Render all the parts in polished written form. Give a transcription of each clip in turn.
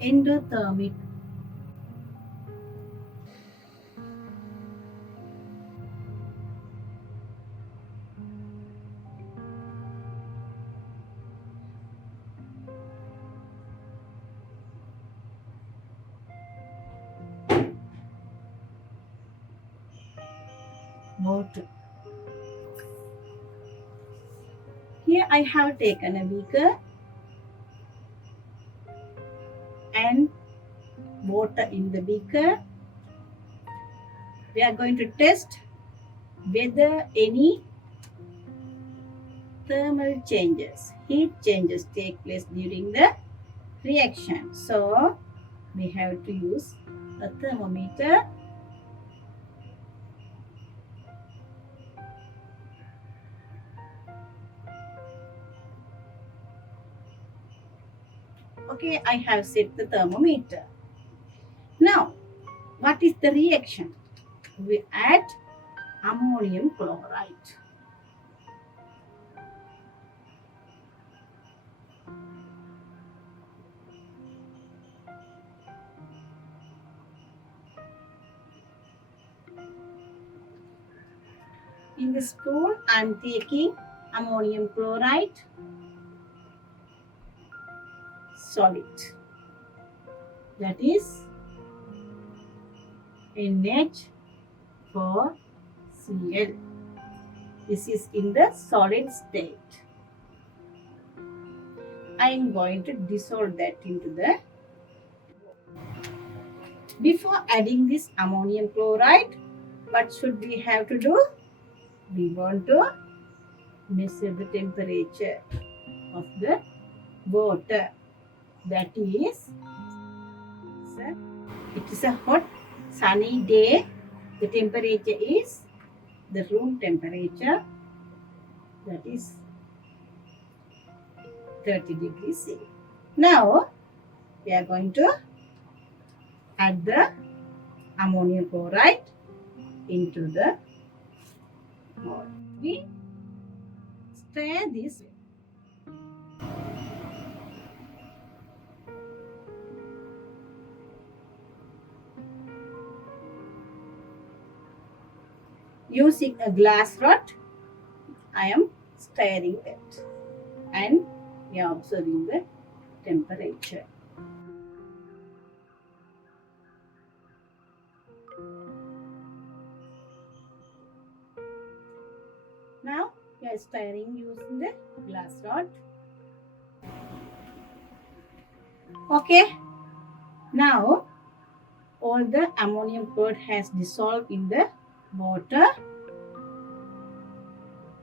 Endothermic. Water. Here I have taken a beaker and water in the beaker. We are going to test whether any thermal changes, heat changes take place during the reaction. So we have to use a thermometer. Okay, I have set the thermometer. Now, what is the reaction? We add ammonium chloride. In the spoon, I am taking ammonium chloride solid. That is NH4Cl. This is in the solid state. I am going to dissolve that into the. Before adding this ammonium chloride, what should we have to do? We want to measure the temperature of the water. That is, it is a hot sunny day. The temperature is the room temperature, that is 30 degrees C. Now we are going to add the ammonium chloride into the mold. We stir this. Using a glass rod, I am stirring it and we are observing the temperature. Now we are stirring using the glass rod. Okay. Now all the ammonium chloride has dissolved in the water.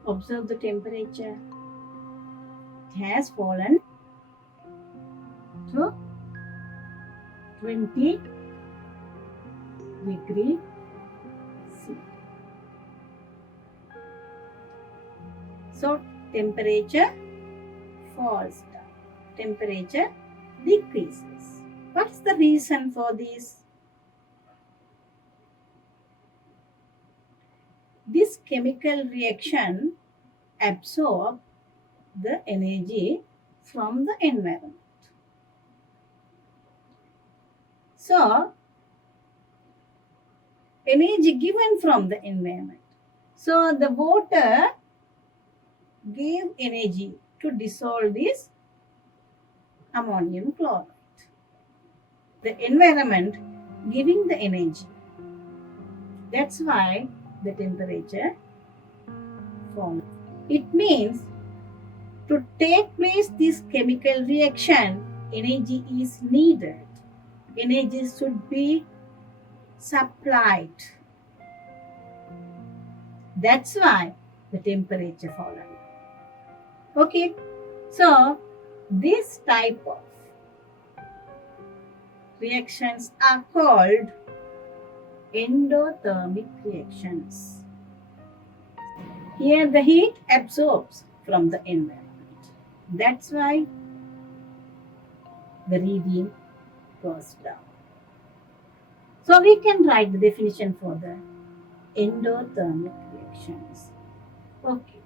Observe the temperature. It has fallen to 20 degrees C. So temperature falls down. Temperature decreases. What is the reason for this? This chemical reaction absorbs the energy from the environment. So, energy given from the environment. So, the water gave energy to dissolve this ammonium chloride. The environment giving the energy. That's why the temperature falls. It means to take place this chemical reaction, energy is needed. Energy should be supplied. That's why the temperature fallen. Okay, so this type of reactions are called endothermic reactions. Here the heat absorbs from the environment. That's why the reading goes down. So we can write the definition for the endothermic reactions. Okay.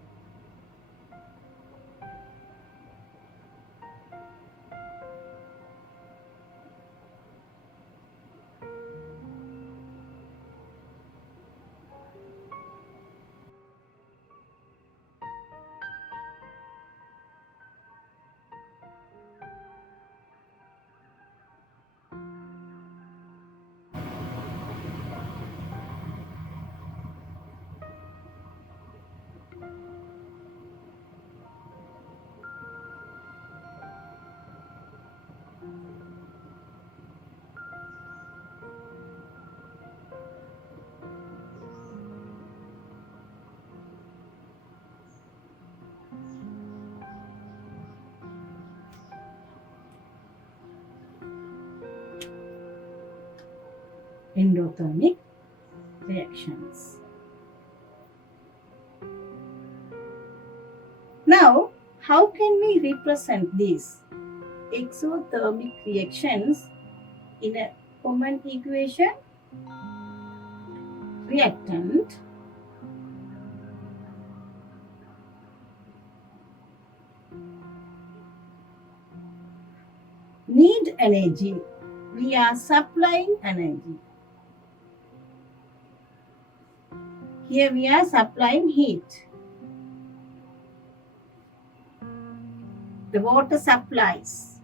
endothermic reactions. Now, how can we represent these exothermic reactions in a common equation? Reactant need energy. We are supplying energy. Here we are supplying heat. The water supplies.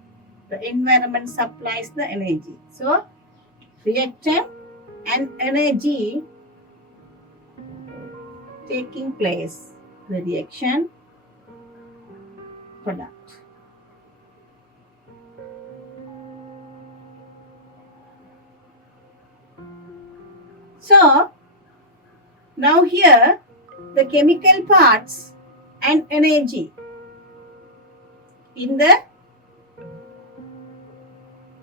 The environment supplies the energy. So, reactant and energy taking place. The reaction product. So, now here the chemical parts and energy in the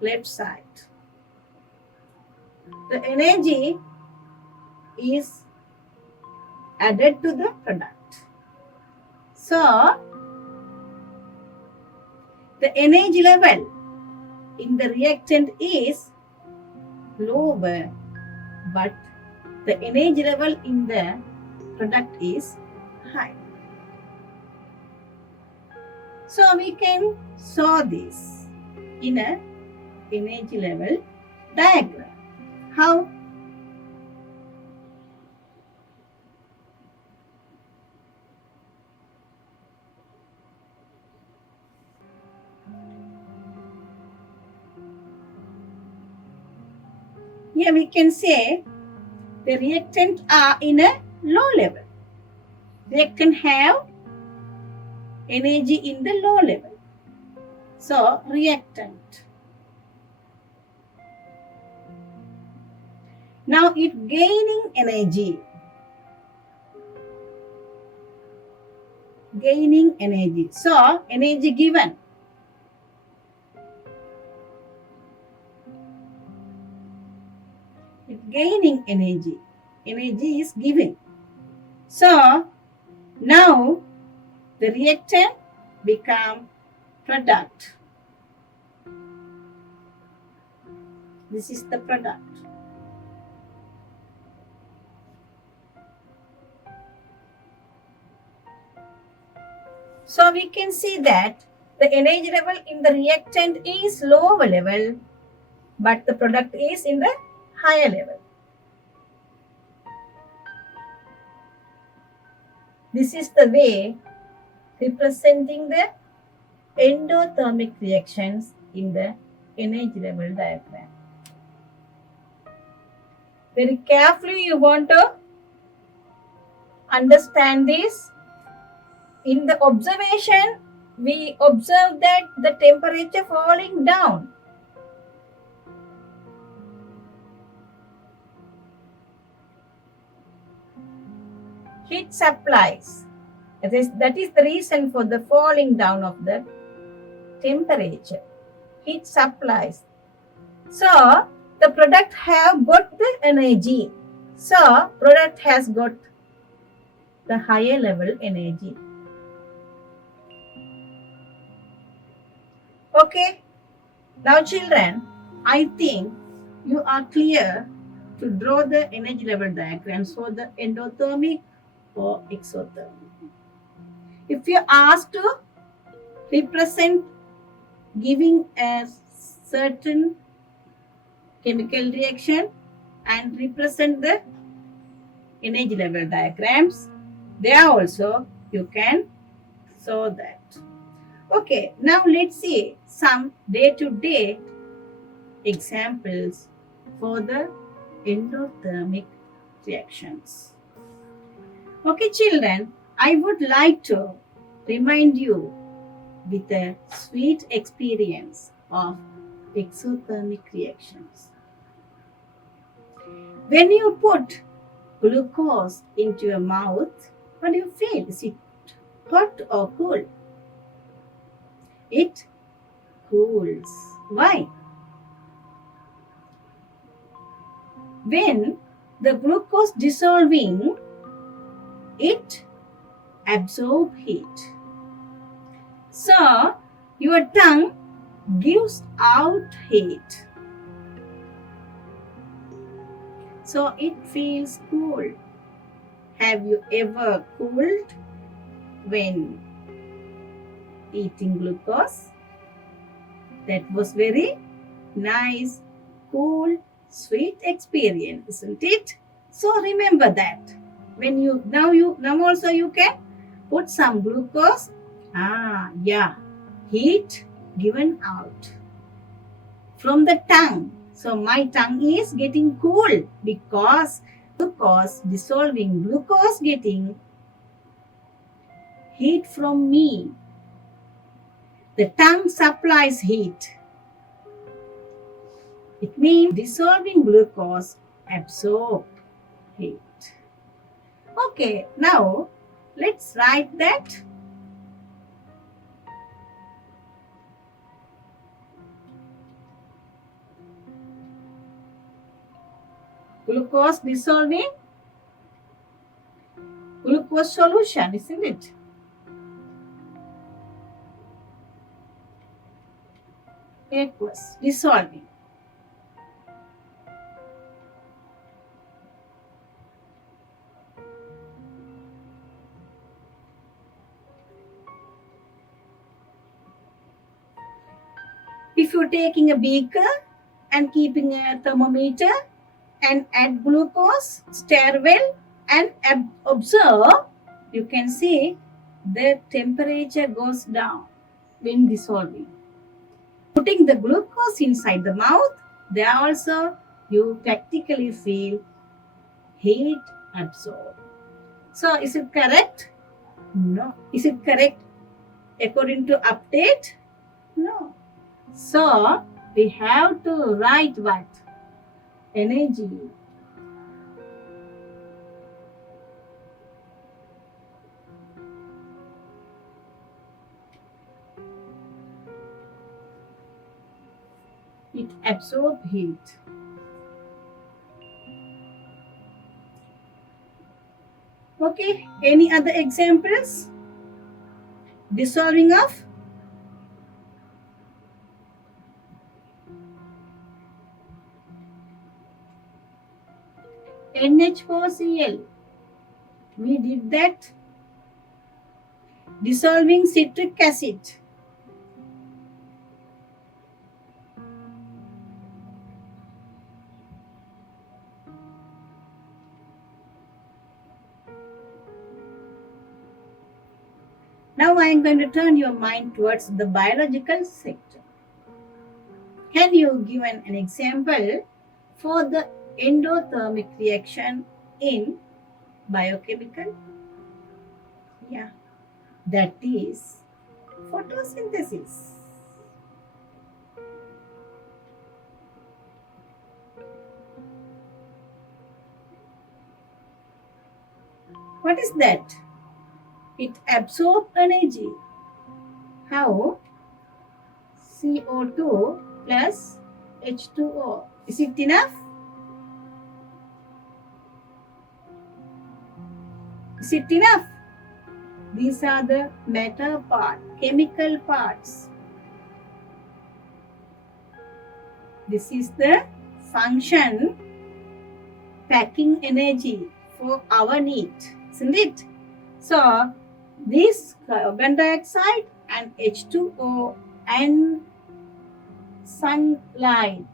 left side. The energy is added to the product. So, the energy level in the reactant is lower, but the energy level in the product is high. So, we can show this in a energy level diagram. How? Here we can say the reactant are in a low level. Reactant have energy in the low level. So, reactant. Now it gaining energy. Gaining energy. So, energy given. It gaining energy. Energy is given. So, now the reactant become product. This is the product. So we can see that the energy level in the reactant is lower level, but the product is in the higher level. This is the way representing the endothermic reactions in the energy level diagram. Very carefully you want to understand this. In the observation, we observe that the temperature falling down. Heat supplies. That is the reason for the falling down of the temperature. Heat supplies. So, the product have got the energy. So, product has got the higher level energy. Okay. Now children, I think you are clear to draw the energy level diagrams for the endothermic or exothermic. If you are asked to represent giving a certain chemical reaction and represent the energy level diagrams, there also you can show that. Okay, now let's see some day-to-day examples for the endothermic reactions. Okay, children, I would like to remind you with a sweet experience of exothermic reactions. When you put glucose into your mouth, what do you feel? Is it hot or cool? It cools. Why? When the glucose dissolving, it absorbs heat. So, your tongue gives out heat. So, it feels cool. Have you ever cooled when eating glucose? That was very nice, cool, sweet experience, isn't it? So remember that. When now also you can put some glucose. Yeah, heat given out from the tongue. So my tongue is getting cool because glucose dissolving glucose getting heat from me. The tongue supplies heat. It means dissolving glucose absorb heat. Okay, now let's write that. Glucose dissolving glucose solution, isn't it? Aqueous dissolving. If you're taking a beaker and keeping a thermometer and add glucose, stir well and observe, you can see the temperature goes down when dissolving. Putting the glucose inside the mouth, there also you practically feel heat absorbed. So is it correct? No. Is it correct according to update? No. So we have to write what? Energy. It absorbs heat. Okay, any other examples? Dissolving of NH4Cl. We did that. Dissolving citric acid. Now I am going to turn your mind towards the biological sector. Can you give an example for the endothermic reaction in biochemical? Yeah, that is photosynthesis. What is that? It absorbs energy. How? CO2 plus H2O. Is it enough? Is it enough? These are the matter part, chemical parts. This is the function packing energy for our need, isn't it? So, this carbon dioxide and H2O and sunlight.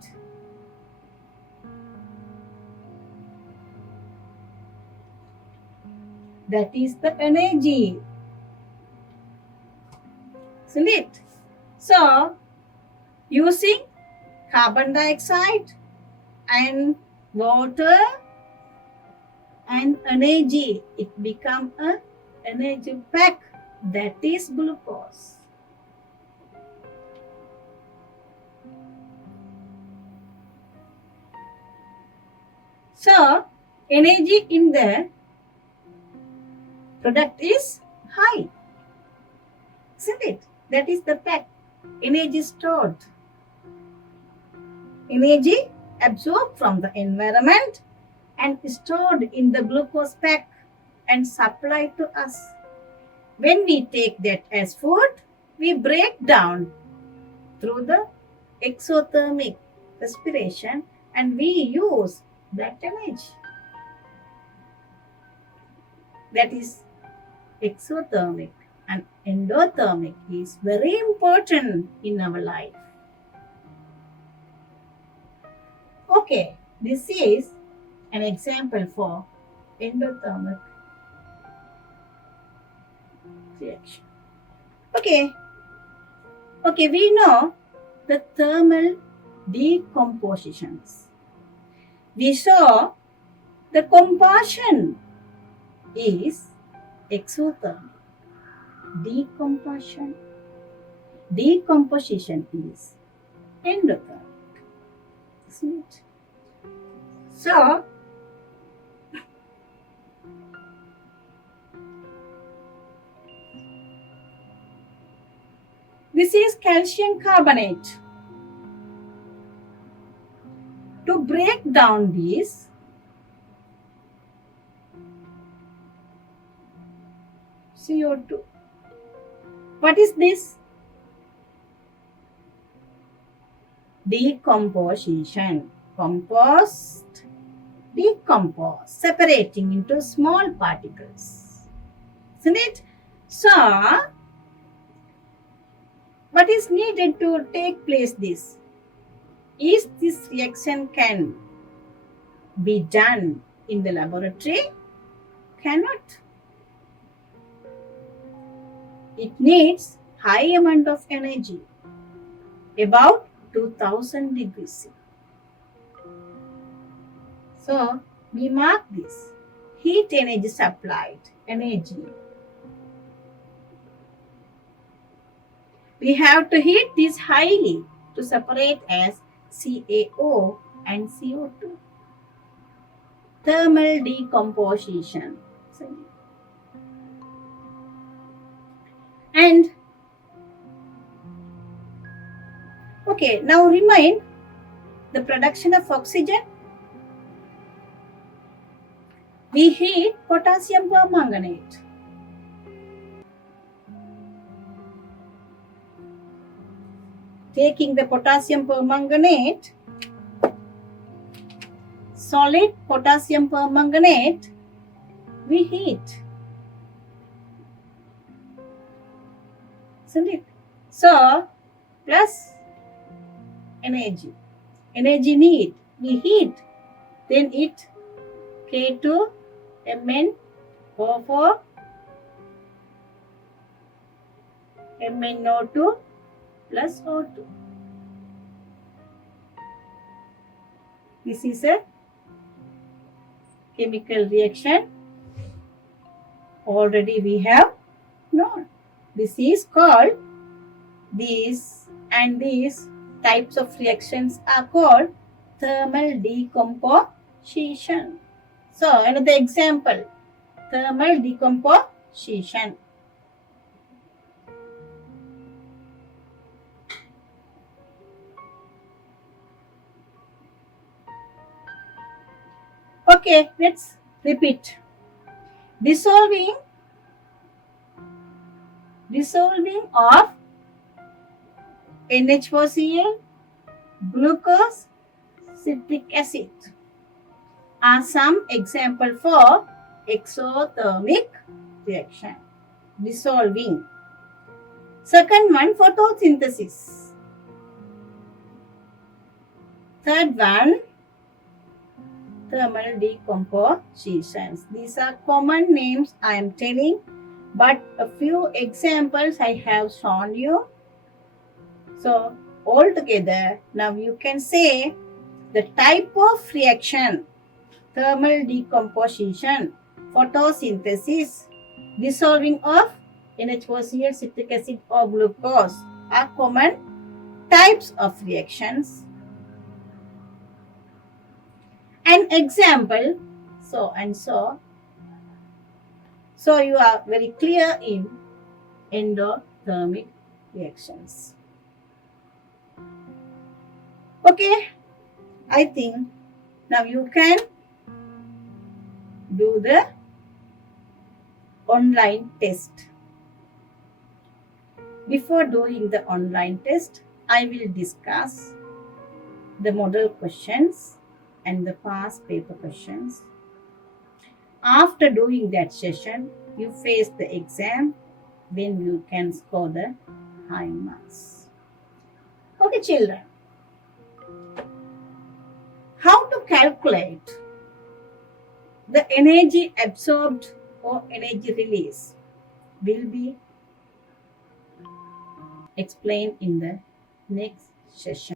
That is the energy, isn't it? So, using carbon dioxide and water and energy, it becomes a energy pack, that is glucose. So, energy in the product is high, isn't it? That is the pack. Energy stored. Energy absorbed from the environment and stored in the glucose pack and supplied to us. When we take that as food, we break down through the exothermic respiration and we use that energy. That is exothermic, and endothermic is very important in our life. Okay, this is an example for endothermic reaction. Okay, we know the thermal decompositions. We saw the combustion is exothermic. Decomposition is endothermic. Isn't it? So, this is calcium carbonate. To break down this, CO2. What is this? Decomposition. Decompose, separating into small particles. Isn't it? So, what is needed to take place this? Is this reaction can be done in the laboratory? Cannot. It needs high amount of energy, about 2000 degrees C. So, we mark this. Heat energy supplied, energy. We have to heat this highly to separate as CaO and CO2. Thermal decomposition. And okay, now remind the production of oxygen. We heat potassium permanganate. Taking the potassium permanganate, solid potassium permanganate, we heat. Isn't it? So, plus energy. Energy need, we heat. Then it K2 MnO4 MnO2 plus O2. This is a chemical reaction. Already we have known. This is called, these and these types of reactions are called thermal decomposition. So, another example, thermal decomposition. Okay, let's repeat. Dissolving of NH4Cl, glucose, citric acid are some example for exothermic reaction. Dissolving. Second one, photosynthesis. Third one, thermal decompositions. These are common names I am telling, but a few examples I have shown you. So, altogether, now you can say the type of reaction: thermal decomposition, photosynthesis, dissolving of NH4Cl, citric acid or glucose are common types of reactions. An example, so and so. So you are very clear in endothermic reactions. Okay, I think now you can do the online test. Before doing the online test, I will discuss the model questions and the past paper questions. After doing that session, you face the exam, then you can score the high marks. Okay, children. How to calculate the energy absorbed or energy release will be explained in the next session.